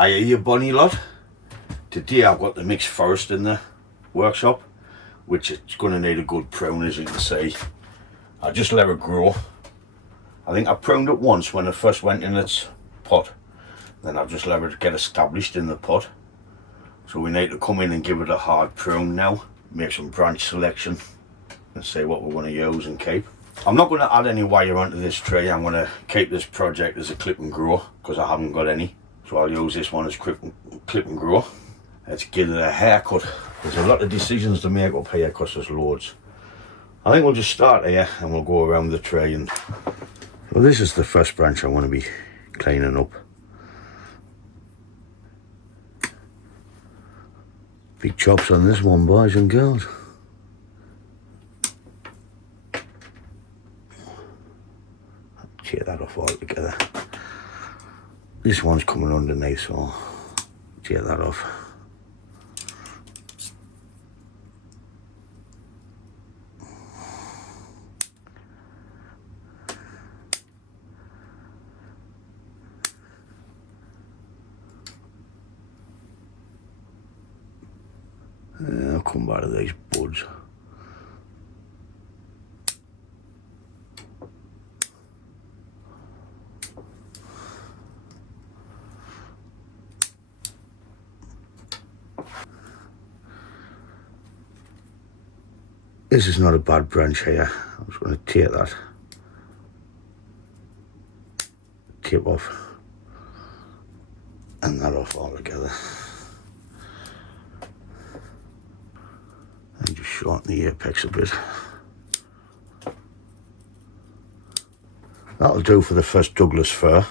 Hiya you bunny lot. Today I've got the mixed forest in the workshop, which it's going to need a good prune, as you can see. I just let it grow. I think I pruned it once when it first went in its pot. Then I've just let it get established in the pot. So we need to come in and give it a hard prune now, make some branch selection and see what we want to use and keep. I'm not going to add any wire onto this tree. I'm going to keep this project as a clip and grow because I haven't got any. So I'll use this one as clip and grow. Let's give it a haircut. There's a lot of decisions to make up here because there's loads. I think we'll just start here and we'll go around the tree. And well, this is the first branch I want to be cleaning up. Big chops on this one, boys and girls. Tear that off altogether. This one's coming underneath, so I'll tear that off. I'll come back to these buds. This is not a bad branch here. I'm just going to take that tip off and that off altogether. And just shorten the apex a bit. That'll do for the first Douglas fir.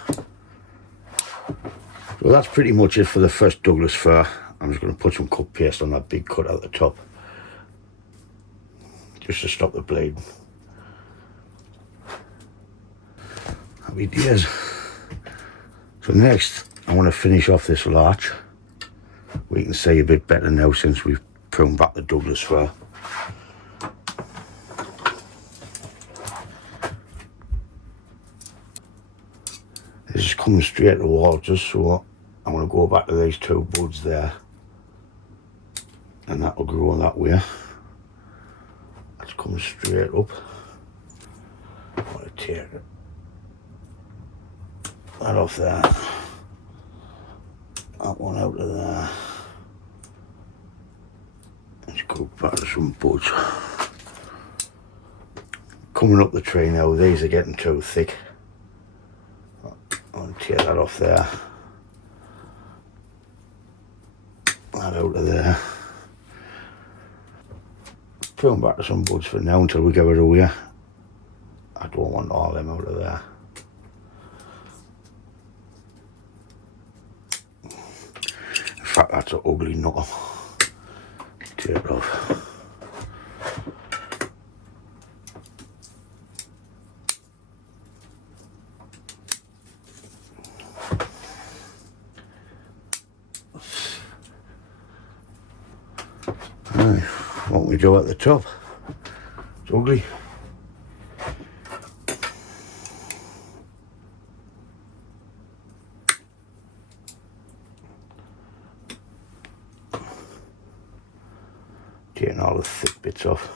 So that's pretty much it for the first Douglas fir. I'm just going to put some cut paste on that big cut at the top, just to stop the bleed. Happy days. So next, I want to finish off this larch. We can see a bit better now since we've pruned back the Douglas fir. This is coming straight to the wall, just so I'm going to go back to these two buds there, and that will grow that way. That's coming straight up. I'm going to tear that off there, that one out of there. Let's go back to some buds. Coming up the tree now, these are getting too thick. I'm going to tear that off there, that out of there. Prune back to some buds for now until we get it away. I don't want all them out of there. In fact, that's an ugly knuckle. Tear it off. Right, what we do at the top, it's ugly. Taking all the thick bits off.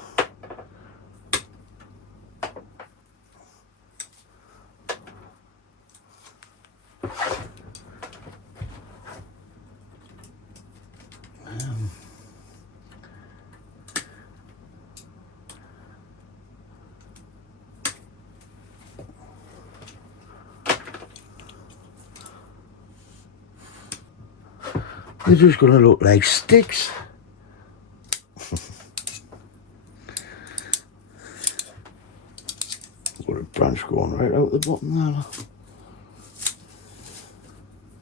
They're just going to look like sticks. Got a branch going right out the bottom there.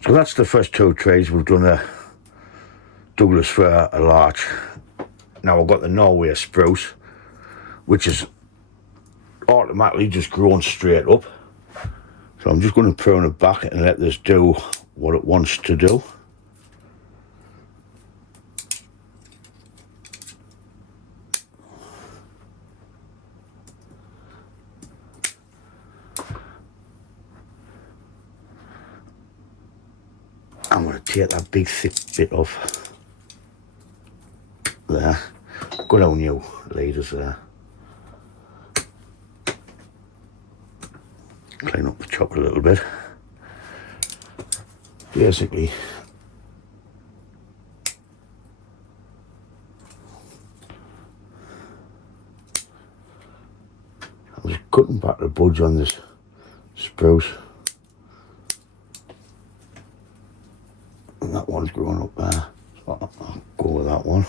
So that's the first two trees. We've done a Douglas fir, a larch. Now I've got the Norway spruce, which is automatically just grown straight up. So I'm just going to prune it back and let this do what it wants to do. take that big thick bit off there. Good on you leaders there. Clean up the chop a little bit. Basically, I was cutting back the budge on this spruce. And that one's growing up there. So I'll go with that one.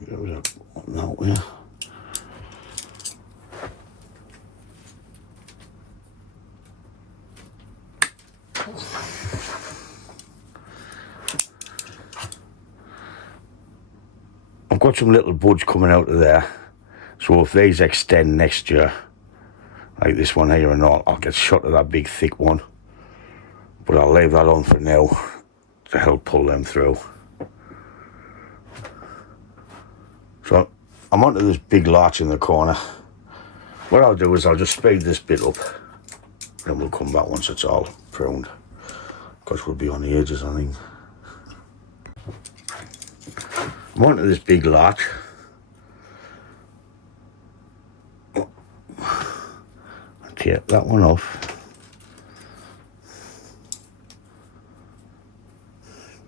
There was that way. I've got some little buds coming out of there, so if these extend next year, like this one here and all, I'll get shot of that big thick one, but I'll leave that on for now to help pull them through. So I'm onto this big larch in the corner. What I'll do is I'll just speed this bit up, then we'll come back once it's all pruned, because we'll be on the edges, I think. I'm onto this big larch. I'll take that one off.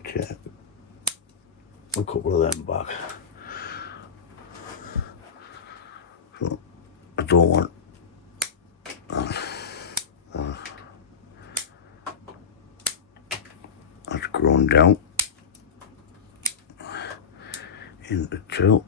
Take a couple of them back. So I don't want that's grown down into two.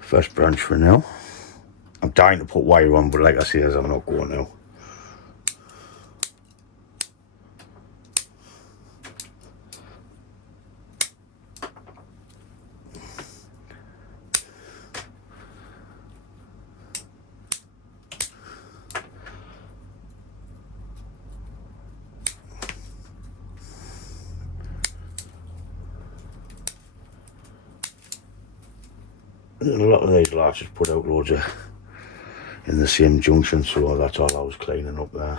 First branch for now. I'm dying to put wire on, but like I say, I'm not going now. A lot of these larches put out loads of in the same junction, so that's all I was cleaning up there.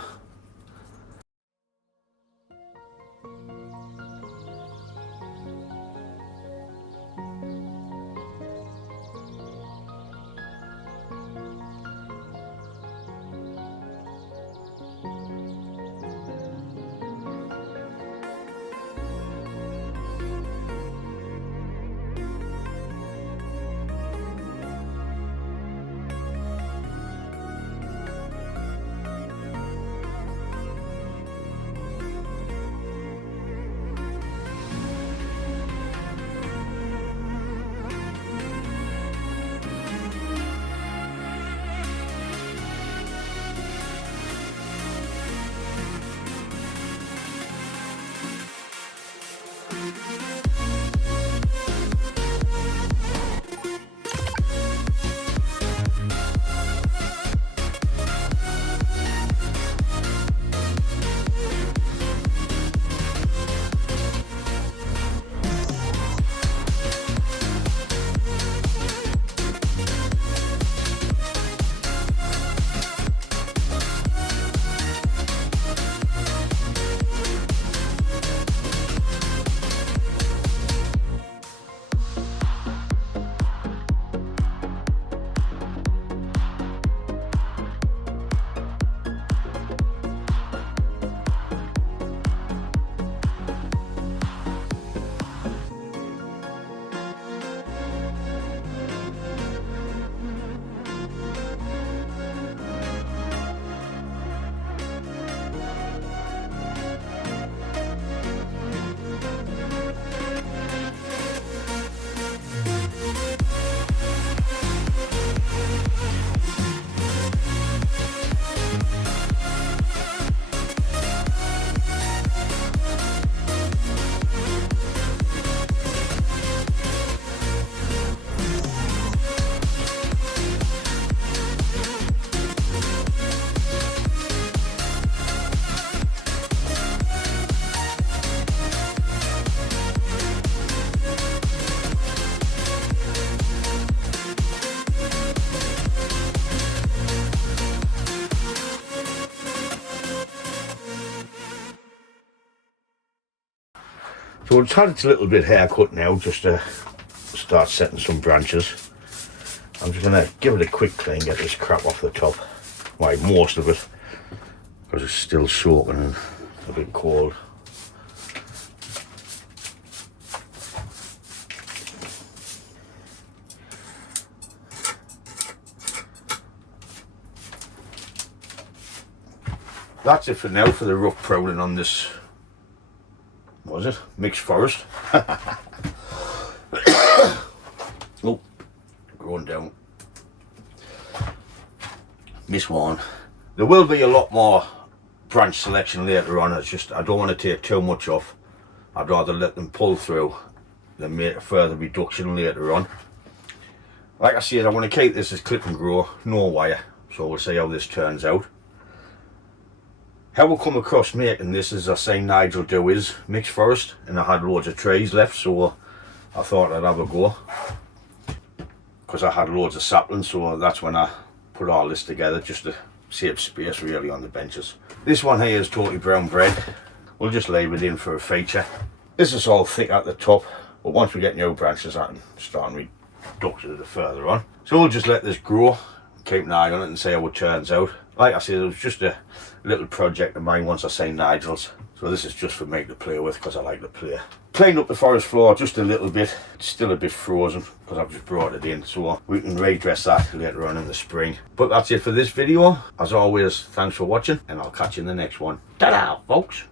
So it's had its little bit haircut now, just to start setting some branches. I'm just going to give it a quick clean, get this crap off the top. Well, most of it, because it's still soaking and a bit cold. That's it for now for the rough pruning on this, what was it, mixed forest. Oh, growing down. Miss one. There will be a lot more branch selection later on. It's just I don't want to take too much off. I'd rather let them pull through than make a further reduction later on. Like I said, I want to keep this as clip and grow, no wire. So we'll see how this turns out. How I come across making this is I seen Nigel do his mixed forest and I had loads of trees left, so I thought I'd have a go. Because I had loads of saplings, so that's when I put all this together, just to save space really on the benches. This one here is totally brown bread. We'll just leave it in for a feature. This is all thick at the top, but once we get new branches I can start and reduct it further on. So we'll just let this grow, keep an eye on it and see how it turns out. Like I said, it was just a little project of mine once I seen Nigel's. So this is just for me to play with because I like to play. Cleaned up the forest floor just a little bit. It's still a bit frozen because I've just brought it in. So we can redress that later on in the spring. But that's it for this video. As always, thanks for watching and I'll catch you in the next one. Ta-da, folks.